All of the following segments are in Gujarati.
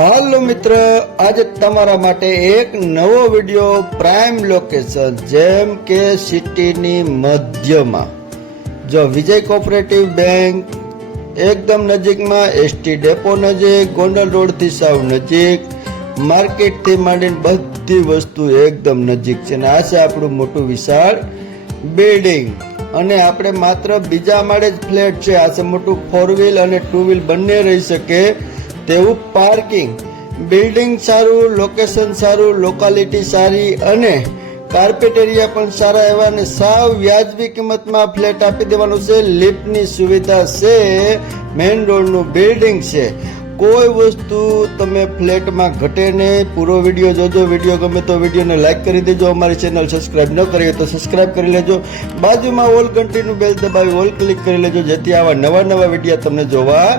હાલો મિત્ર, આજે તમારા માટે એક નવો વિડિયો પ્રાઇમ લોકેશન, જેમ કે સિટીની મધ્યમાં. જો વિજય કોઓપરેટિવ બેંક, એકદમ નજીકમાં એસટી ડેપો નજીક, ગોંડલ રોડથી સાવ નજીક, માર્કેટથી માંડીને બધી વસ્તુ એકદમ નજીક છે. અને આ છે આપણું મોટું વિશાળ બિલ્ડિંગ. અને આપણે માત્ર બીજા માળે જ ફ્લેટ છે. આ છે મોટું ફોર વ્હીલ અને ટુ વ્હીલ બંને રહી શકે. તેવું પાર્કિંગ, બિલ્ડિંગ સારું, લોકેશન સારું લોકાલિટી સારી અને કાર્પેટેરિયા પણ સારા એવા અને સાવ વ્યાજબી કિંમતમાં ફ્લેટ આપી દેવાનું છે. લિફ્ટની સુવિધા છે. મેઇન રોડનું બિલ્ડિંગ છે. કોઈ વસ્તુ તમે ફ્લેટમાં ઘટે નહીં. પૂરો વીડિયો જોજો. વીડિયો ગમે તો વિડીયોને લાઈક કરી દેજો. અમારી ચેનલ સબસ્ક્રાઇબ ન કરી તો સબસ્ક્રાઇબ કરી લેજો. બાજુમાં ઓલ ઘંટીનું બેલ દબાવી ઓલ ક્લિક કરી લેજો. જેથી આવા નવા નવા વીડિયો તમને જોવા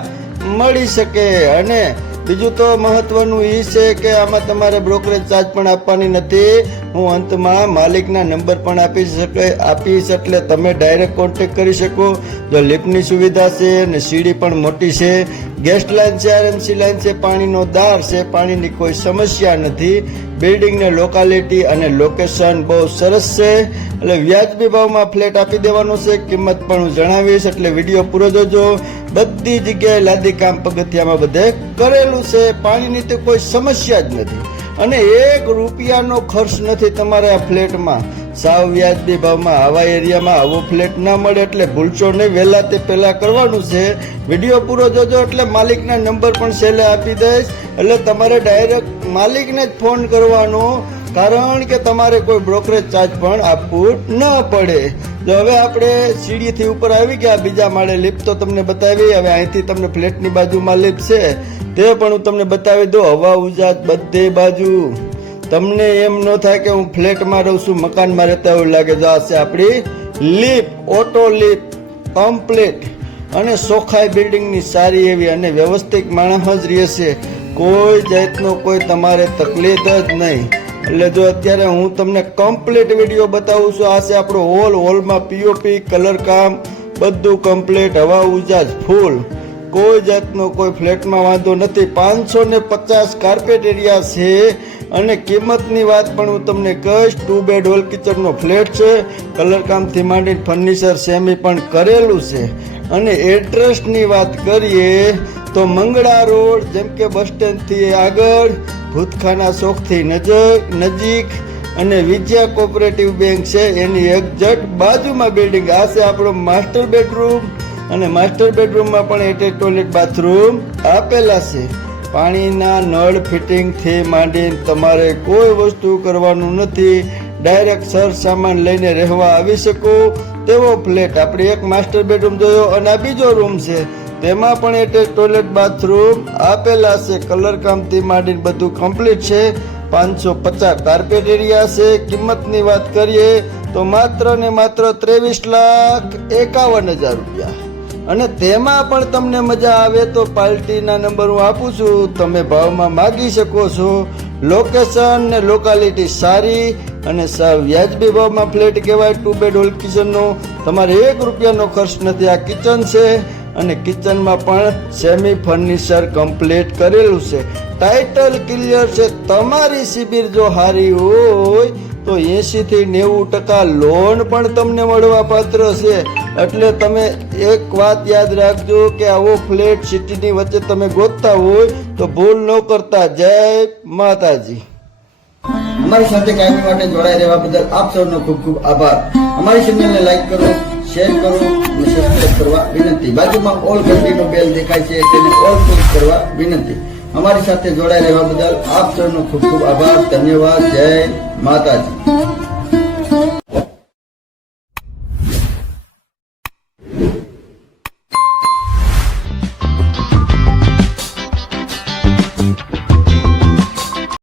મળી શકે. અને બીજું તો મહત્વનું એ છે કે આમાં તમારે બ્રોકરેજ ચાર્જ પણ આપવાની નથી. હું અંતમાં માલિકના નંબર પણ આપી શકે, આપીશ એટલે તમે ડાયરેક્ટ કોન્ટેક્ટ કરી શકો. જો લિફ્ટની સુવિધા છે અને સીડી પણ મોટી છે. ગેસ્ટ લાઇન છે, આરએમસી લાઇન છે, પાણીનો દાર છે, પાણીની કોઈ સમસ્યા નથી. બિલ્ડિંગને લોકાલિટી અને લોકેશન બહુ સરસ છે. એટલે વ્યાજબી ભાવમાં ફ્લેટ આપી દેવાનો છે. કિંમત પણ હું જણાવીશ, એટલે વીડિયો પૂરો જોજો. બધી જગ્યાએ લાદી કામ પગથિયામાં બધે કરેલું છે. પાણીની તો કોઈ સમસ્યા જ નથી. અને એક રૂપિયાનો ખર્ચ નથી તમારે આ ફ્લેટમાં. સાવ વ્યાજબી ભાવમાં આવા એરિયામાં આવો ફ્લેટ ના મળે એટલે ભૂલશો નહીં વહેલા તે પહેલાં કરવાનું છે. વીડિયો પૂરો જોજો એટલે માલિકના નંબર પણ છેલ્લે આપી દઈશ. એટલે તમારે ડાયરેક્ટ માલિકને જ ફોન કરવાનો, કારણ કે તમારે કોઈ બ્રોકરેજ ચાર્જ પણ આપવું ન પડે. જો હવે આપણે સીડીથી ઉપર આવી ગયા બીજા માળે લિફ્ટ તો તમને બતાવી, હવે અહીંથી તમને ફ્લેટની બાજુમાં લિફ્ટ છે. તે પણ હું તમને બતાવી દઉં, હવા ઉજાત બધી બાજુ. તમને એમ ન થાય કે હું ફ્લેટમાં રહું છું, મકાનમાં રહેતા એવું લાગે જો આ છે આપણી લીપ ઓટો લીપ કમ્પ્લીટ અને સોખાઈ બિલ્ડિંગની સારી એવી અને વ્યવસ્થિત માણસ જ રહેશે. કોઈ જાતનો કોઈ તમારે તકલીફ જ નહીં. એટલે જો અત્યારે હું તમને કમ્પ્લીટ વીડિયો બતાવું છું, આ છે આપણો હોલ હોલમાં પીઓપી કલર કામ, બધું કમ્પ્લીટ હવા ઉજાજ ફૂલ. કોઈ જાતનો કોઈ ફ્લેટમાં વાંધો નથી. પાંચસો ને પચાસ કાર્પેટ એરિયા છે અને કિંમતની વાત પણ હું તમને કહીશ ટુ બેડ હોલ કિચનનો ફ્લેટ છે કલરકામથી માંડીને ફર્નિચર સેમી પણ કરેલું છે. અને એડ્રેસની વાત કરીએ તો મંગળા રોડ, જેમ કે બસ સ્ટેન્ડથી આગળ, ભૂતખાના ચોકથી નજીક નજીક અને વિજયા કોઓપરેટિવ બેંક છે. એની એક્ઝેક્ટ બાજુમાં બિલ્ડિંગ આ છે આપણો માસ્ટર બેડરૂમ અને માસ્ટર બેડરૂમમાં પણ એટેચ ટોયલેટ બાથરૂમ આપેલા છે. પાણીના નળ ફિટિંગથી માંડીને તમારે કોઈ વસ્તુ કરવાનું નથી. ડાયરેક્ટ સર સામાન લઈને રહેવા આવી શકો. તેવો ફ્લેટ આપણે એક માસ્ટર બેડરૂમ જોયો અને આ બીજો રૂમ છે. તેમાં પણ એટેચ ટોયલેટ બાથરૂમ આપેલા છે. કલર કામથી માંડીને બધું કમ્પ્લીટ છે. પાંચસો પચાસ કાર્પેટ એરિયા છે. કિંમતની વાત કરીએ તો માત્ર ને માત્ર ત્રેવીસ લાખ એકાવન હજાર રૂપિયા. અને તેમાં પણ તમને મજા આવે તો પાર્ટીના નંબર હું આપું છું. તમે ભાવમાં માગી શકો છો. લોકેશન ને લોકાલિટી સારી અને સાવ વ્યાજબી ભાવમાં ફ્લેટ કહેવાય. ટુ બેડ હોલ કિચનનો તમારે એક રૂપિયાનો ખર્ચ નથી. આ કિચન છે અને કિચનમાં પણ સેમી ફર્નિચર કમ્પ્લીટ કરેલું છે. ટાઇટલ ક્લિયર છે. તમારી શિબિર જો હારી હોય તો એંશીથી નેવું ટકા લોન પણ તમને મળવા પાત્ર છે. એટલે તમે એક વાત યાદ રાખજો કે આવો ફ્લેટ સિટીની વચ્ચે તમે ગોતતા હોય તો ભૂલ ન કરતા. જય માતાજી. અમારી સાથે કાયમી માટે જોડાઈ રહેવા બદલ આપ સૌનો ખૂબ ખૂબ આભાર. અમારી ચેનલને લાઈક કરો, શેર કરો અને સબસ્ક્રાઈબ કરવા વિનંતી. બાજુમાં ઓલ ઘંટીનો બેલ દેખાય છે તેને ઓલ ક્લિક કરવા વિનંતી. અમારી સાથે જોડાઈ રહેવા બદલ આપ સૌનો ખૂબ ખૂબ આભાર. ધન્યવાદ. જય માતાજી.